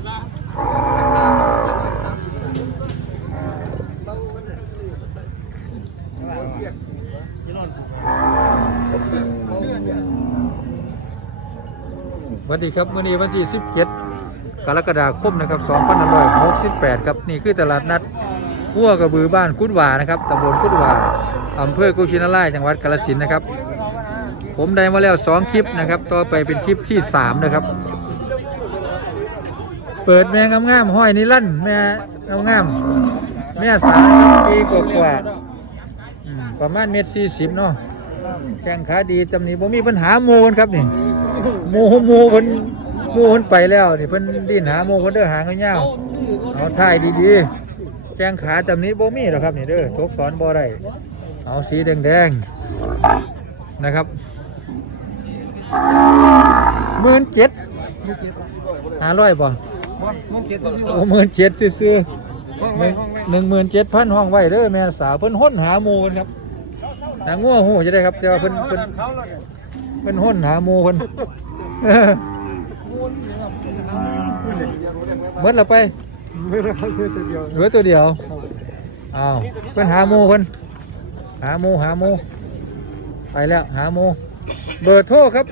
สวัสดีครับวันนี้วันที่ 17 กรกฎาคมนะครับ2568 ครับ นี่คือตลาดนัดหัวกระบือบ้านกุดหวานะครับตำบลกุดหวาอำเภอกุชินารายจังหวัดกาฬสินธุ์นะครับ ผมได้มาแล้ว 2 คลิปนะครับ ต่อไปเป็นคลิปที่ 3 นะครับ ปิดแม่งามๆห้อยนิลั่นแม่งามๆแม่สาวปีกว่าๆอืมประมาณเมตรสี่สิบเนาะแข้งขาดีจำนี้ผมมีปัญหาโมนครับนี่โมโมเพิ่นโมเพิ่นไปแล้วนี่เพิ่นดิ้นหาโมเพิ่นเด้อหางเงาวๆเอาท่ายดีๆแข้งขาจำนี้บ่มีหรอกครับนี่เด้อทกสอนบ่ได้เอาสีแดงๆนะครับหมื่นเจ็ดห้าร้อยบ่อ หมื่นเจ็ดซื้อหนึ่งหมื่นเจ็ดพันห้องไว้เด้อแม่สาวเพิ่นห้นหาโมเพิ่นครับนางงัวหูจะได้ครับแต่ว่าเพิ่นเพิ่นเป็นห้นหาหมูคนเมื่อเราไปเหลือตัวเดียวอ้าวเป็นหาหมูคนหาหมูหาหมูไปแล้วหาหมูเบอร์โทรครับ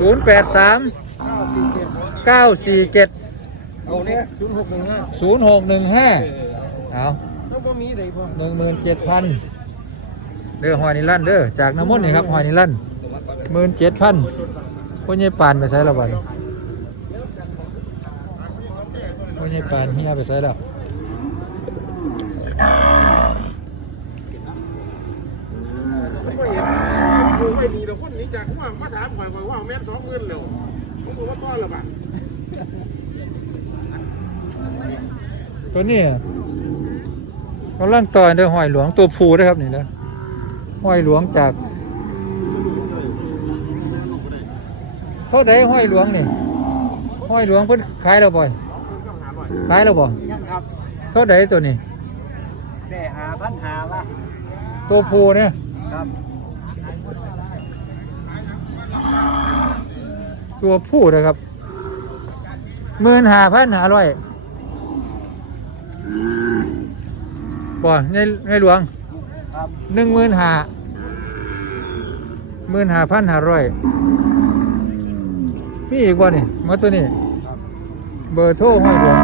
0 8 3 เก้าสี่เจ็ด9 4 7เอาเนี่ยศูนย์หกหนึ่งห้า0 6 1 5เอาแล้วก็มีเลยพอหนึ่งหมื่นเจ็ดพันเด้อหอยนิลันเด้อจากน้ำมันต์นี่ครับหอยนิลันหมื่นเจ็ดพันพ่อใหญ่ปานไปใช้และบัดพ่อใหญ่ปานเฮียไปใช้แล้วก็เห็นดูไม่ดีเราคนนี้จากว่ามาถามข่อยข่อยว่าแม่นสองหมื่นแล้วผมบอกว่า ต้อนละบาทตัวนี้กำลังต่อยเด้อหอยหลวงตัวผูนะครับนี่นะหอยหลวงจากเท่าไดหอยหลวงนี่หอยหลวงเพิ่นขายแล้วบ่อยขายแล้วบ่ยังครับเท่าไดตัวนี้แด่หาพันหาละตัวผูเนี่ยครับ ตัวผู้นะครับหมื่นห้าพันห้าร้อยบ่ในในหลวงครับหนึ่งหมื่นห้าหมื่นห้าพันห้าร้อยมีอีกบ่นี่มาตัวนี้ เบอร์โทรห้อยหลวง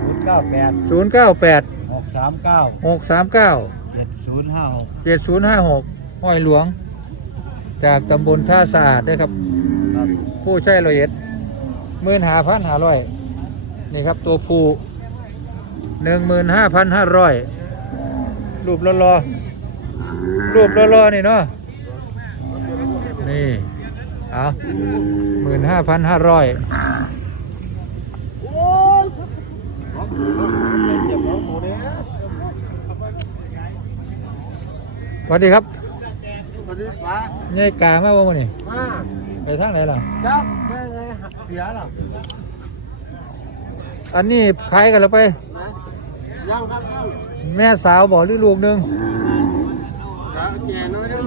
ศูนย์เก้าแปดศูนย์เก้าแปดหกสามเก้าหกสามเก้าเจ็ดศูนย์ห้าหกเจ็ดศูนย์ห้าหกห้อยหลวง จากตำบลท่าสะอาดเด้อครับครับ ผู้ใช้ละเอียดหมื่นห้าพันห้าร้อยนี่ครับตัวผู้หนึ่งหมื่นห้าพันห้าร้อยรูปรอรอๆรูปรอรอๆนี่เนาะนี่เอาหมื่นห้าพันห้าร้อยสวัสดีครับ สวัสดีป้านี่กามาบ่มานี่มาไปทางไหนล่ะจับแม่ไงเสียหรออันนี้ขายกันแล้วไป นะยังครับยังแม่สาวบอกหรือลูกหนึ่งจะแก่น้อยนึง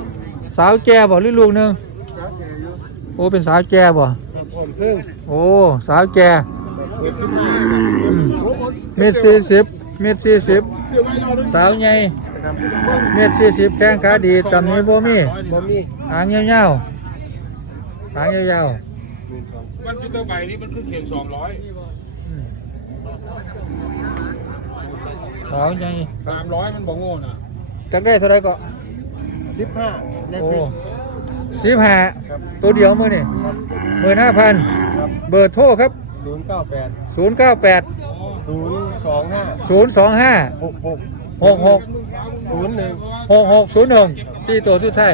สาวแก่บอกหรือลูกหนึ่งจะแก่เนาะโอ้เป็นสาวแก่บ่ครับผมซึ่งโอ้สาวแก่เกิดขึ้นมาอืมเมตรสี่สิบเมตรสี่สิบสาวใหญ่ ครับเมตรสี่สิบแข้งขาดีตำนี้บ่มีบ่มีหางยาวๆหางยาวมันพิเตอร์ใบนี้มันคือเขียนสองร้อยๆอืมสาวใหญ่สามร้อยมันบอกโง่น่ะจักได้เท่าไหรก็สิบห้าในโอ้ฟิตสิบห้าครับตัวเดียวมือนี่หมื่นห้าพันเบอร์โทรครับศูนย์เก้าแปดศูนย์เก้าแปดศูนย์สองห้าศูนย์สองห้าหกหกหกหก ศูนย์หนึ่งหกหกศูนย์หนึ่งสี่ตัวทุกไทาย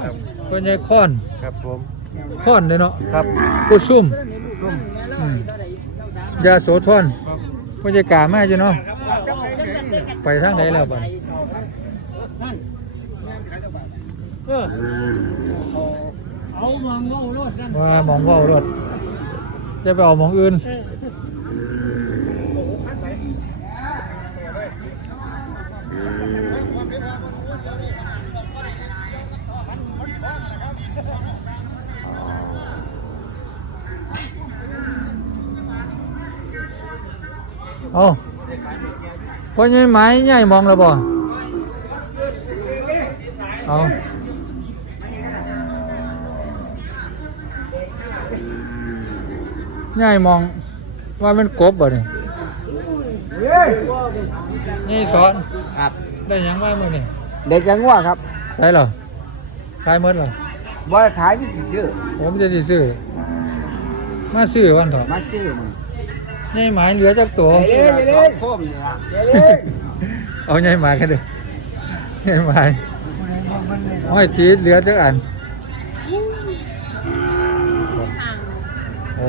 ครับเป็นไงค้อนครับผมค้อนเลยเนาะครับกุดซุ่มอืมยาโสธรบรรยากาศมากจ้ะเนาะไปทางไหนแล้วบ้านว่ามองว่าวรถจะไปเอาหมองอื่น เอาพอใหญ่ไม้ใหญ่มองแล้วบ่เอาใหญ่มองว่ามันกบบ่นี่นี่สอนครับได้หยังไว้มื้อนี่เด็กยังว่าครับใช่เหรอขายหมดเหรอว่าขายไม่สิชื่อผมจะสิซื้อมาซื้อวันเถอะมาชื่อมัน ใหญ่ไม้เหลือจักตัวเล่นเล่นโคมนี่ล่ะเอาใหญ่ไม้กันเด้อใหญ่ไม้ห้อยตีดเหลือจักอันโอ้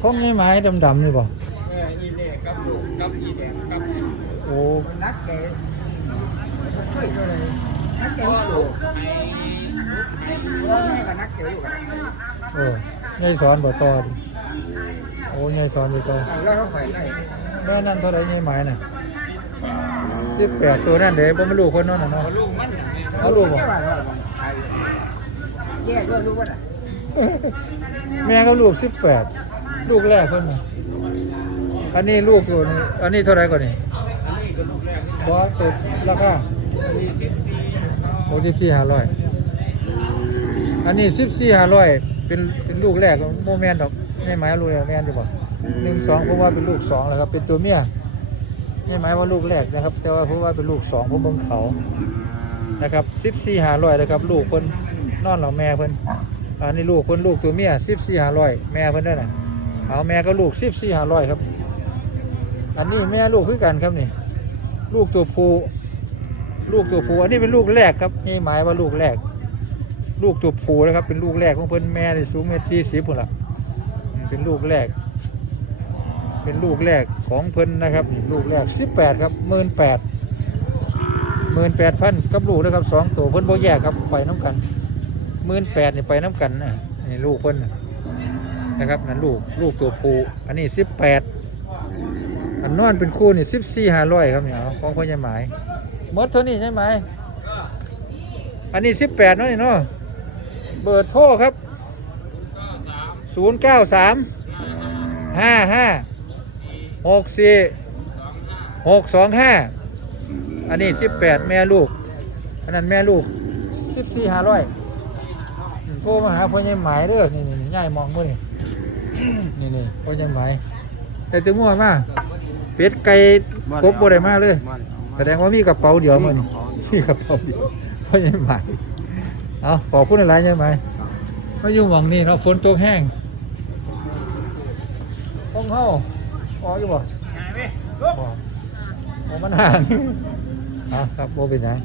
คงใหญ่ไม้ดำๆนี่บ่เอออีเล่กับลูกกับอีแดงกับโอ้นักเตะนักเตะลูกว่าแม่กับนักเตะอยู่กันเออใหญ่สอนบ่ต่อ โอ้ใหญ่สอนบ่ต่อแล้วเขาไปไหนแม่นั่นเท่าไหร่ใหญ่ไม้น่ะ18ตัวนั่นเด้บ่มาลูกคนนั้นน่ะเนาะลูกมันเอาลูกบ่แยกด้วยลูกว่าน่ะแม่เขาลูกสิบแปดลูกแรกเพิ่นน่ะอันนี้ลูกอยู่นี่อันนี้เท่าไหรก่อนนี่บอสตกราคาหกสิบสี่ห้าร้อยอันนี้สิบสี่ห้าร้อยเป็นเป็นลูกแรกโมแมนดอก แม่หมายว่าลูกแรกแม่นดีบ่หนึ่งสองเพราะว่าเป็นลูกสองแล้วครับ เป็นตัวเมียแม่หมายว่าลูกแรกนะครับ แต่ว่าเพราะว่าเป็นลูกสองผมเบิ่งเขานะครับสิบสี่ห้าร้อยนะครับ ลูกเพิ่นนอนเหล่าแม่เพิ่นอันนี้ลูกคนลูกตัวเมียสิบสี่ห้าร้อยแม่เพิ่นได้น่ะเอาแม่ก็ลูกสิบสี่ห้าร้อยครับ อันนี้แม่ลูกคือกันครับนี่ ลูกตัวผู้ลูกตัวผู้อันนี้เป็นลูกแรกครับนี่หมายว่าลูกแรก ลูกตัวผู้นะครับเป็นลูกแรกของเพิ่นแม่ในสูงเมตรสี่สิบพุ่นละอืม เป็นลูกแรก เป็นลูกแรกของเพิ่นนะครับลูกแรกสิบแปดครับหมื่นแปดหมื่นแปดพันกับลูกนะครับสองตัวเพิ่นโบแยกครับไปน้ำกันหมื่นแปดนี่ไปน้ำกันนะนี่ลูกเพิ่นนะครับนั่นลูกลูกตัวผู้อันนี้สิบแปดอันนอนเป็นคู่นี่สิบสี่ห้าร้อยครับเนี่ยของพ่อใหญ่หมายหมดเท่านี้ใช่ไหมอันนี้สิบแปดเนาะนี่เนาะเบอร์โทรครับ ศูนย์เก้าสามห้าห้าหกสี่หกสองห้าอันนี้สิบแปดแม่ลูก อันนั้นแม่ลูกสิบสี่ห้าร้อยโทรมาหาพ่อใหญ่หมายเด้อนี่นี่ใหญ่มองบ่นี่นี่นี่พ่อใหญ่หมายแต่ถึงหัวมาเป็ดไก่ครบบ่ได้มาเลยแสดงว่ามีกระเป๋าเดียวมันมีกระเป๋าเดียวพ่อใหญ่หมายเอาขอบคุณหลายๆใช่ไหมมาอยู่หวังนี่เนาะฝนตกแห้งห้อง เฮาออกอยู่บ่บ่โอ้มันห่างเอาครับโบเป็นหยัง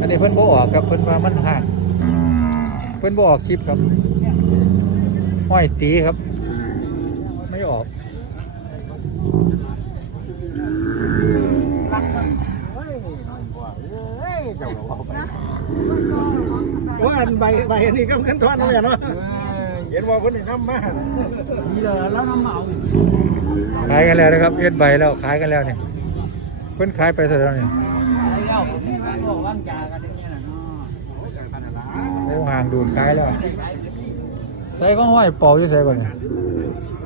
อันนี้เพิ่นบ่ออกครับเพิ่นว่ามันห่างเพิ่นบ่ออกคลิปครับห้อยตีครับ ไม่ออก ว่าอันใบใบอันนี้ก็เงินทอนนั่นแหละเนาะเห็นว่าคนนี้ทำมานี่เลยแล้วน้ำเมาขายกันแล้วนะครับเอ็ดใบแล้วขายกันแล้วเนี่ยเพิ่นขายไปเท่าไหร่แล้วเนี่ยแล้วบอกว่างจากันอย่างเงี้ยนะเนาะโอ้ห่างดูดขายแล้วใส่ของห้อยเป่าอยู่ใส่บ่เนี่ย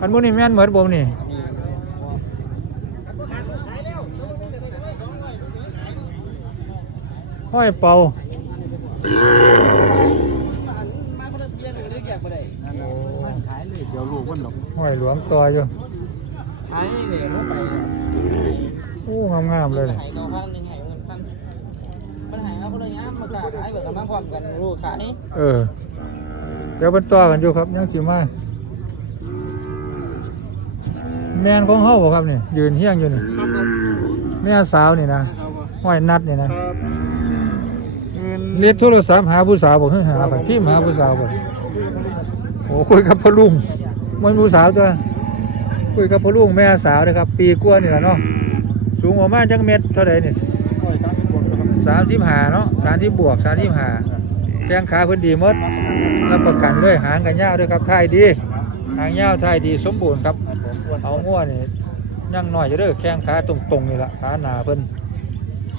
อันมื้อนี้แม่นเหมือนบ่นี่ห้อยเป่า มันขาย เลยเดี๋ยวลูกมันหรอกห้อยหลวงตัวอยู่ขายเลยลงไปโอ้งามๆเลยเนี่ยหายเก้าพันหนึ่งหายเงินพันปัญหาเขาเลยนะมากล้าขายแบบกำลังความกันรู้ขายเออ เดี๋ยวเป็นตัวกันอยู่ครับยังสิมาแมนของเฮาบ่ครับนี่ยืนเฮี้ยงอยู่นี่แม่สาวนี่นะห้อยนัดนี่นะเรียกโทรศัพท์หาผู้สาวบอกให้หาไปพิมพ์หาผู้สาวบ่โอ้คุยกับพ่อลุง มันผู้สาวตัวคุยกับพ่อลุงแม่สาวนะครับ ปีกว่านี่แหละเนาะสูงประมาณจังเม็ดเท่าไหร่นี่สามสิบห้าเนาะสามสิบบวกสามสิบห้าแข้งขาพิ่นดีมดรับประกันเลยหางกันยาวด้วยครับท่ายดีหางยาวท่ายดีสมบูรณ์ครับเอาง้วนี่ยังหน้อยอยู่เด้อแข้งขาตรงๆนี่แหละขาหนาเพิ่น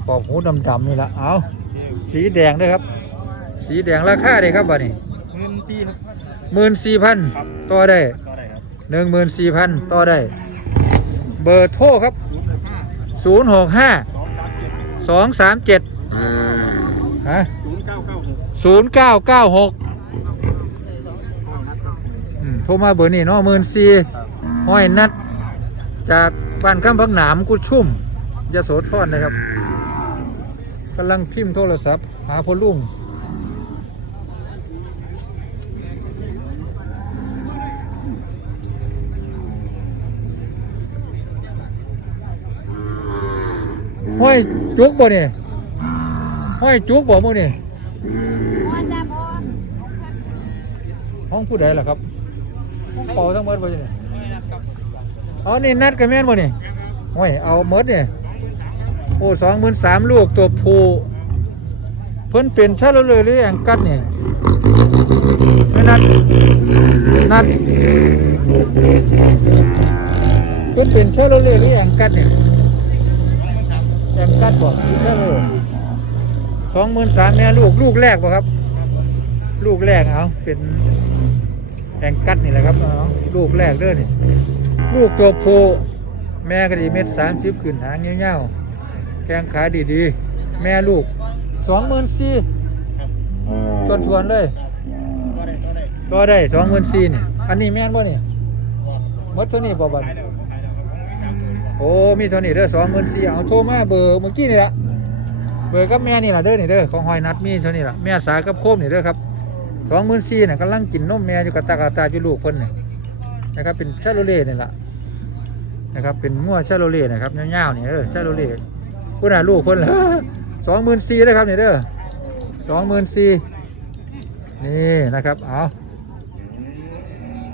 ขอบหูดำๆนี่แหละเอาสีแดงด้วยครับ สีแดงราคาเด้ครับบัดนี้เงินที่ครับหมื่นสี่พันต่อได้ หนึ่งหมื่นสี่พันต่อได้ เบอร์โทรครับศูนย์หกห้าสองสามเจ็ดฮะศูนย์เก้าเก้าหกโทรมาเบอร์นี่เนาะหมื่นสี่ห้อยนัด จากบ้านข้ามพักหนามกุชุ่มยะโสธรนะครับกำลังพิมพ์โทรศัพท์ หาพลุ่ง ห้อยจุกบ่เนี่ยห้อยจุกบ่มื้อนี่ห้องผู้ใดล่ะครับห้องเป่าทั้งหมดบ่เนี่ยเอานี่นัดกับแม่นบ่นี่โอ้ยเอาหมดเนี่ยโอ้สองหมื่นสามลูกตัวผู้เพิ่นเป็นชาลเลยหรือแองกัดนี่ไม่นัดนัดเพิ่นเป็นชาลเลยหรือแองกัดเนี่ย แองกัดบ่หรือชาโลสองหมื่นสามแม่ลูกลูกแรกบ่ครับ ลูกแรกเอาเป็นแองกัดนี่แหละครับเอาลูกแรกเด้อนี่ลูกตัวผู้แม่ก็ดีเม็ดสามสิบขึ้นหางเงี้ยวๆแข้งขาดีๆ แม่ลูกสองหมื่นสี่ชวนชวนเลยก็ได้สองหมื่นสี่นี่อันนี้แม่นบ่นี่มดเท่านี้บ่บัด โอ้ มีเท่านี้เด้อสองหมื่นสี่เอาโทรมาเบอร์เมื่อกี้นี่ละเบอร์กับแม่นี่ละเด้อนี่เด้อของหอยนัดมีเท่านี้ละแม่สากับโคมนี่เด้อครับสองหมื่นสี่น่ะกำลังกินนมแม่อยู่กับตากบตาอยู่ลูกเพิ่นนี่ยนะครับเป็นชาโลเล่นี่ละนะครับเป็นมั่วชาโลเล่นะครับเงาๆนี่เออชาโลเล่พูดน่ะลูกคนละสองหมื่นสี่เลยครับนี่เด้อสองหมื่นสี่นี่นะครับเอา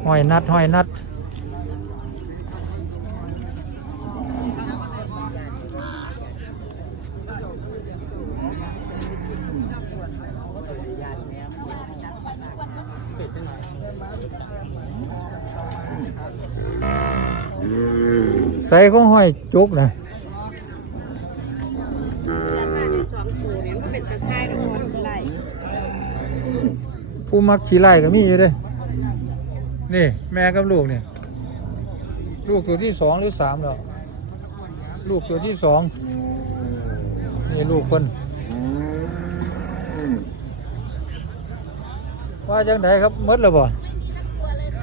หอยนัดหอยนัด ใส่ของห้อยจุกนะเสื้องสูเนี่ยมันเป็นตะไคร้ทุกคนไล่ผู้มักสีไล่ก็มีอยู่เด้นี่ แม่กับลูกเนี่ยลูกตัวที่สองหรือสามแล้วลูกตัวที่สองนี่ลูกคนว่าจังไดครับมดแล้วบ่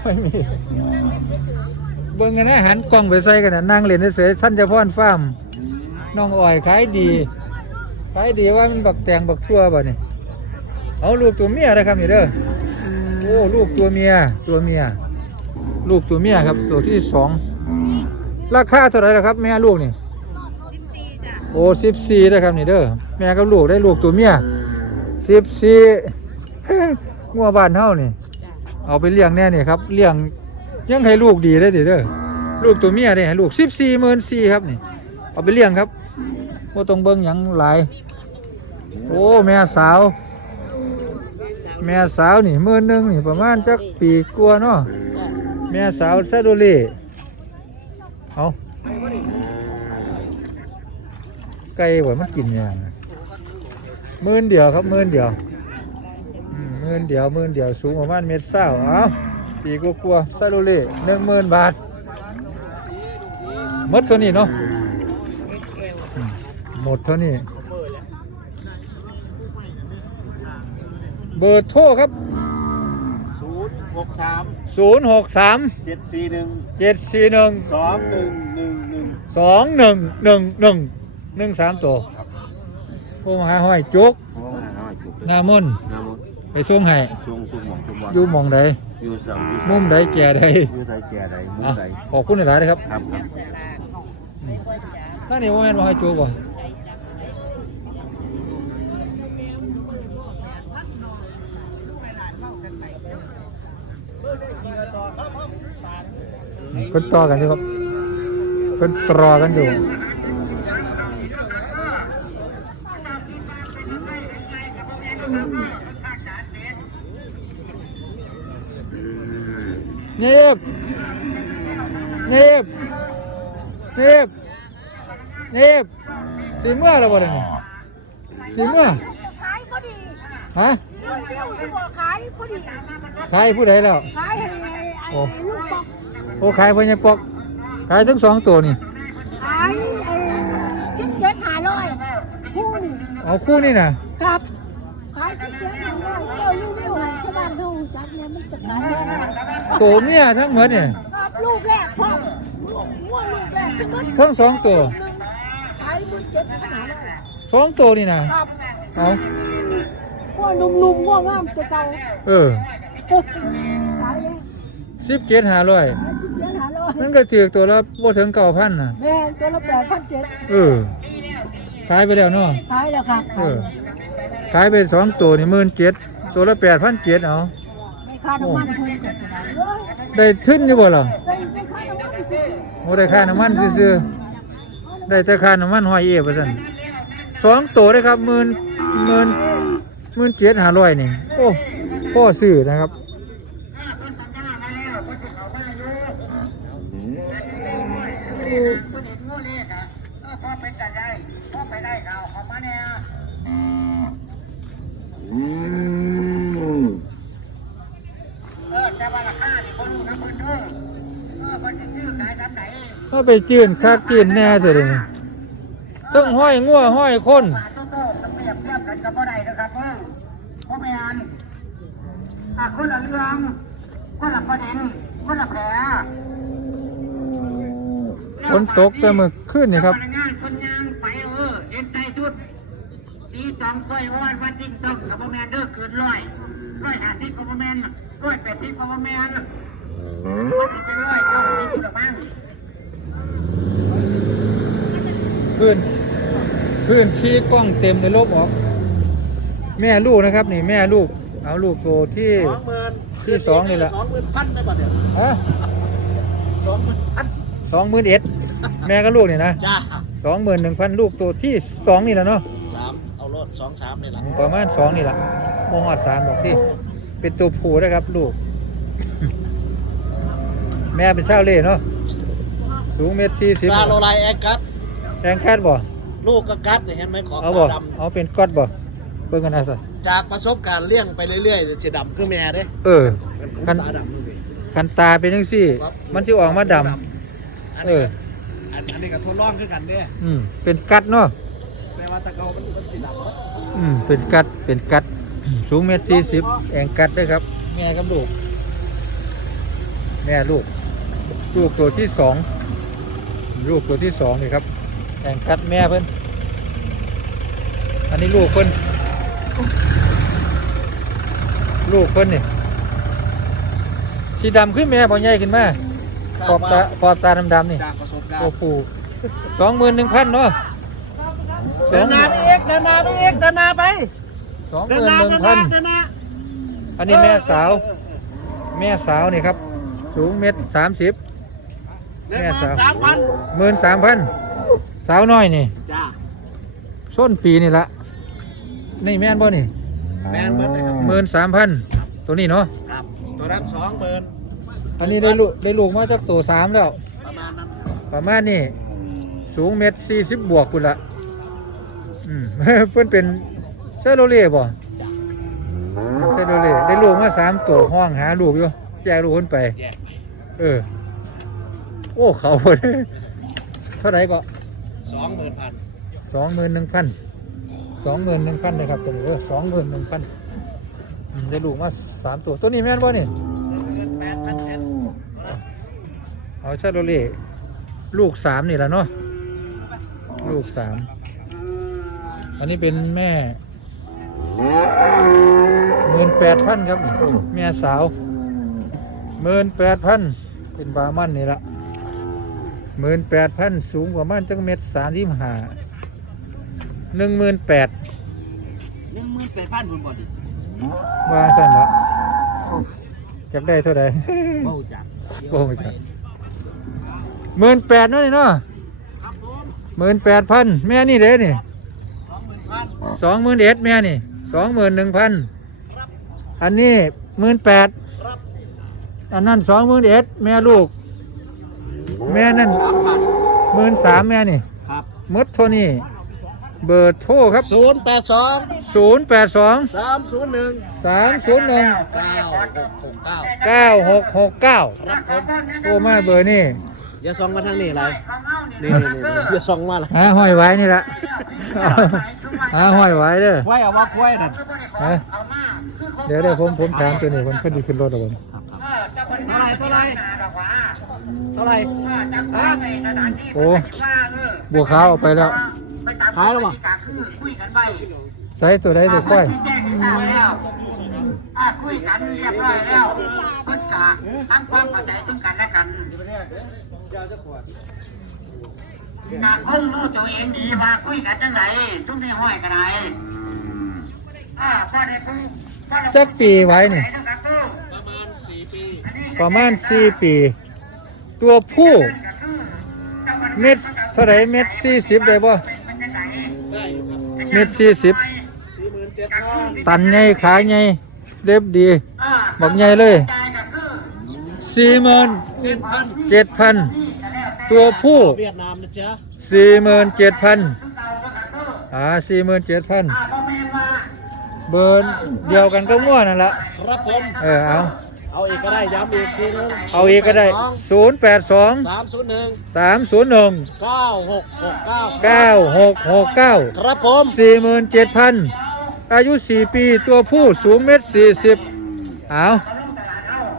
ไม่มี เบิ่งกันนะหันกล้องไปใส่กันนะนั่งเล่นเฉยๆท่านจะพ่อนฟาร์มน้องอ่อยขายดีขายดีว่ามันบักแตงบักทั่วบ่นี่เอาลูกตัวเมียนะครับนี่เด้อโอ้ลูกตัวเมียตัวเมีย ลูกตัวเมียครับ ตัวที่สองราคาเท่าไหร่ละครับ แม่ลูกนี่โอ้สิบสี่นะครับนี่เด้อแม่กับลูกได้ลูกตัวเมียสิบสี่งัวบ้านเฮานี่ เอาไปเลี้ยงแน่นี่ครับเลี้ยง ยังให้ลูกดีได้ดิเด้อลูกตัวเมียได้ให้ลูกสิบสี่หมื่นสี่ครับนี่เอาไปเลี้ยงครับว่าต้องเบิ่งหยังหลาย โอ้แม่สาว แม่สาวนี่หมื่นหนึ่งนี่ประมาณจักปีกลัวาเนาะแม่สาวซาโดเล่เอาไก่บ่มันกินอย่างหมื่นเดียวครับหมื่นเดียวมหมื่นเดียวหมื่นเดียวสูงประมาณเมตรเศร้าเอา ปีกลัวาๆซาโดเล่หนึ่งหมื่นบาทหมดเท่านี้เนาะอืมหมดเท่านี้ เบอร์โทรครับศูนย์หกสาม0 6 3เจ็ดสี่หนึ่ง7 4 1สองหนึ่งหนึ่งหนึ่ง2 1 1 1 1 3ตัวโอ้มาหาห้อยจุกโอ้ยน้อยจุกหน้ามุ่นน้ำมัน ไปส่งให้ช่วงทุกหม่องทุกวันอยู่หมองใดอยู่สามอยู่สามมุมใดแก่ใดอยู่ใดแก่ใดมุมอะใดขอบคุณหลายๆนะครับครับครับนั่นนี่ว่าแม่นว่าห้อยจุกบ่เพิ่นต่อกันอยู่ครับเพิ่นตรอกันอยู่ เงียบเงียบเนบเนบสีเมื่อแล้วบ่เดี๋ยวนี้สีเมื่อขายพอดีฮะเร็วสิบอกขายพอดีขายผู้ใดแล้วขายให้ไอ้ลูกบอกโอ้ขายเพิ่นยังปอกขายทั้งสองตัวนี่ขายไอ้สิบเจ็ดห้าร้อยคู่นี่เอาคู่นี่น่ะครับ ตัวเมียทั้งหมดเนี่ยครับลูกแรกพ่อลูกง่วลูกแรกทั้งหมดทั้งสองตัวขายหมื่นเจ็ดห้าร้อยสองตัวนี่น่ะครับเอาง่วนุ่มๆง่วงามจะเก่าเออขายเลยสิบเจ็ดห้าร้อยขายสิบเจ็ดห้าร้อยมันก็ถือตัวละบ่ถึงเก้าพันน่ะแม่ตัวละแปดพันเจ็ดเออขายไปแล้วเนาะขายแล้วครับเออ ขายไปสองตัวนี่หมื่นเจ็ดตัวละแปดพันเจ็ดเอาไม่ค่าน้ำมันเพิ่มกันเลยได้ทึ้นอยู่บ่ล่ะได้ไม่ค่าน้ำมันเพิ่มโอ้ได้ค่าน้ำมันซื้อๆได้แต่ค่าน้ำมันหอยเอฟว่าซั่นสองตัวได้ครับหมื่นหมื่นหมื่นเจ็ดห้าร้อยนี่โอ้พ่อซื้อนะครับ ถ้าไปจืนคักจืนแน่เสียเลยต้องห้อยงัวห้อยคนคนละเรื่องคนละประเด็นคนละแผลฝนตกแต่เมื่อคืนนี่ครับพนักงานคนยางไปเออเห็นใจชุดตีสองกล้วยว่านวัดจิ้งจกกับพ่อแมนเด้อคืนร้อยร้อยหาสิบกับพ่อแมนร้อยแปดสิบกับพ่อแมนวันที่เป็นร้อยเจ้าที่คุณละมั่ง คืนคืนชี้กล้องเต็มเลยลบออก แม่ลูกนะครับนี่แม่ลูก เอาลูกโตที่ สองหมื่นที่สองนี่ล่ะสองหมื่นพันได้ป่ะเนี่ยฮะสองหมื่นพันสองหมื่นเอ็ดแม่กับลูกนี่นะจ้าสองหมื่นหนึ่งพันลูกตัวที่สองนี่แหละเนาะสามเอารถสองสามนี่แหละประมาณสองนี่แหละโมหอดสามดอกที่เป็นตัวผู้นะครับ ลูก แม่เป็นชาวเล่เนาะสูงเมตรสี่สิบซาโลไลแอคกัส แรงแคดบ่ลูกกระกัดเนี่ยเห็นไหมของเอาบ่ตาดเอาเป็นก๊อตบ่เบิ่งกันนะสิำจากประสบการณ์เลี้ยงไปเรื่อยๆสีดำคือแม่เด้เออเป็นคันตาดำดูสิคันตาเป็นจังซี่ มันจะออกมาดอันำเอนี้ออันอันนี้ก็ทดลองคือกันเด้อืมเป็นกัดเนาะแต่ว่าตะเกามันมันสีดำเนอะอืมเป็นกัดเป็นกัดสูงเมตรสี่สิบแองกัดด้วยครับ แม่กับลูก แม่ลูก ลูกตัวที่สอง ลูกตัวที่สองนี่ครับ แองกัดแม่เพิ่นอันนี้ลูกเพิ่นลูกเพิ่นนี่สีดำขึ้นแม่พอใหญ่ขึ้นมาขอบตาขอบตาดำๆนี่จากประสบการโอ้ณ์ปูสองหมื่นหนึ่งพันเนาะสอเดิงนหน้าไปอีกเดินหน้าไปอีกเดินหน้าไปสองหเดินมื่นหน้าหนึ่เดิงนหพัน้านเดินหน้าอันนี้แม่สาว แม่สาวนี่ครับ สูงเมตรสามสิบหนึ่งแม่หมื่สานวสามพันหมื่นสามพัน สาวน้อยนี่จ้าส้นปีนี่ละนี่แม่นบ่นี่แมนเบิร์ดเลยครับหมื่นสามพันตัวนี้เนาะครับ ตัวนั้นสองหมื่นอันนี้ได้ลูกได้ลูกมาจากตัวสามแล้ว ประมาณนั้นครับประมาณนี้สูงเมตรสี่สิบบวกคุณละอืมเพื่อนเป็นเซโรเล่บ่จ้าเซโรเล่ได้ลูกมาสามตัวห้องหาลูกอยู่แยกลูกคนไป แยกไปเออ โอ้เขาหมดเท่าไหร่ก็ สองหมื่นพันสองหมื่นหนึ่งพันสองหมื่นหนึ่งพันนะครับตัวนี้เออสองหมื่นหนึ่งพันได้ลูกมาสามตัวตัวนี้แม่นบ่นี่หนึ่งหมื่นแปดพันเอาเซโรเล่ลูกสามนี่แหละเนาะลูกสามอันนี้เป็นแม่หมื่นแปดพันครับแม่สาวหมื่นแปดพันเป็นบามันนี่ละ หมื่นแปดพันสูงกว่ามันจังเม็ดสามสิบห้าหนึ่งหมื่นแปดหนึ่งหมื่นแปดพันคุณบอดีว่าสั่นละจับได้เท่าไหร่เบาจักโอ้ยจักหมื่นแปดเนาะนี่เนาะครับผมหมื่นแปดพันแม่นี่เด้นี่สองหมื่นพันสองหมื่นเอ็ดแม่นี่สองหมื่นหนึ่งพันอันนี้หมื่นแปดครับอันนั้นสองหมื่นเอ็ดแม่ลูก แม่นั่นสามพันแหมื่นสามแม่นี่ครับหมดเท่านี้เบอร์โทรครับ ศูนย์แปดสองศูนย์แปดสองสามศูนย์หนึ่งสามศูนย์หนึ่งเก้าหกหกเก้าเก้าหกหกเก้าครับผมโทรมาเบอร์นี่อย่าส่องมาทางนี้เลยนี่นี่นี่อย่าส่องมาละหาห้อยไว้นี่ละ หาห้อยไว้เด้อควายเอาว่าควายนั่นฮะเดี๋ยวเดี๋ยวผมผมถามตัวนี้ผมพอดีขึ้นรถแล้วผมเท่าไหรเท่าไหร เท่าไหรโอ้บัวขาวเอาไปแล้วขายแล้วบ่คุยกันไว้ใส่ตัวใดตัวค่อยแจ้งให้ทราบแล้วอ่าคุยกันเรียบร้อยแล้วเพิ่นกะทั้งความเข้าใจซึ่งกันและกันนะเพิ่งรู้ตัวเองดีว่าคุยกันจังไหนทุกในห้อยกันไหนอ่าพ่อได้พูดพ่อได้จักปีไว้นี่ไหนนะครับลูกประมาณสี่ปีอันนี้ประมาณสี่ปี ตัวผู้ก็คือเม็ดเท่าไหรเม็ดสี่สิบได้บ่มันจะไหนได้ครับเม็ดสี่สิบสี่หมื่นเจ็ดพันตันใหญ่ขาใหญ่เล็บดีอ่าบักใหญ่เลยใจก็คือสี่หมื่นเจ็ดพันเจ็ดพันตัวผู้เวียดนามนะจ๊ะสี่หมื่นเจ็ดพันเก่าก็คืออ่าสี่หมื่นเจ็ดพันอ่าพ่อแม่ว่าเบอร์เดียวกันก็ง่วนั่นละครับผมเออเอา เอาอีกก็ได้ย้ำอีกทีนึงเอาอีกก็ได้ศูนย์แปดสองสามศูนย์หนึ่งสามศูนย์หนึ่งเก้าหกหกเก้าเก้าหกหกเก้าครับผมสี่หมื่นเจ็ดพันอายุสี่ปีตัวผู้สูงเมตรสี่สิบเอา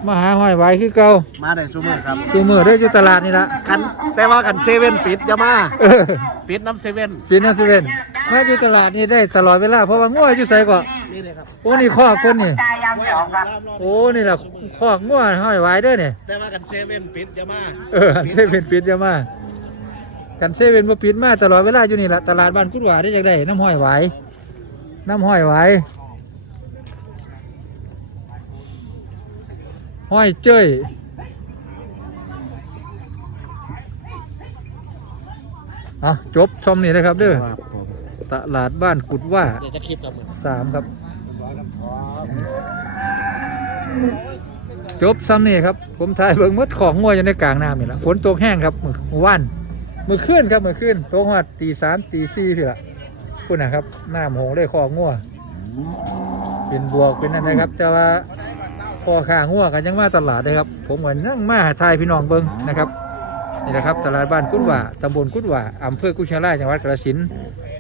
มาหาห้อยไว้คือเก่ามาได้ซูเมอร์ครับซูมือได้อยู่ตลาดนี่ละกันแต่ว่ากันเซเว่นปิดอย่ามาเออปิดน้ำเซเว่นปีนัสเวน มาอยู่ตลาดนี่ได้ตลอดเวลาเพราะว่าง่วอยู่ใส่ก่อนนี่เลยครับโอ้นี่คอกคนนี่ใจยามสองครับโอ้นี่แหละคอกง่วห้อยไว้เด้อเนี่ยแต่ว่ากันเซเว่นปิดอย่ามาเออเซเว่นปิดจะมา กันเซเว่นมาปิดมาตลอดเวลาอยู่นี่แหละตลาดบ้านกุดหวาได้จากได้น้ำห้อยไหวน้ำห้อยไหวห้อยเจ้ยเอาจบชมนี่นะครับเด้อ ครับผม ตลาดบ้านกุดว่าเดี๋ยวจะคลิปกับมึงสามครับ จบซ้ำนี่ครับ ผมถ่ายเบิ่งหมดของงัวอยู่ในกลางน้ำนี่แหละฝนตกแห้งครับมือมื้อวันมือขึ้นครับมือขึ้นตกหอดตีสามตีสี่พี่ละคุณนะครับน้ำหงเลยของงัวเป็นบวกเป็นอะไรครับแต่ว่าพอข้างงัวกันยังมาตลาดเลยครับ ผมก็นั่งมาทายพี่น้องเบิ่งนะครับนี่แหละครับตลาดบ้านกุดว่าตำบลกุดว่าอำเภอกุชินารายจังหวัดกาฬสินธุ์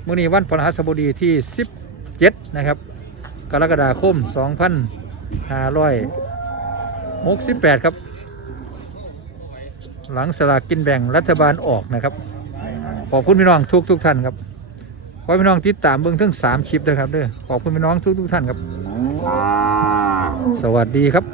มื้อนี้วันพฤหัสบดีที่ 17 นะครับ กรกฎาคม 2568 ครับ หลังสลากกินแบ่งรัฐบาลออกนะครับ ขอบคุณพี่น้องทุกทุกท่านครับขอพี่น้องติดตามเบื้องทั้งสามคลิปด้วยครับเด้อขอบคุณพี่น้องทุกทุกท่านครับ สวัสดีครับ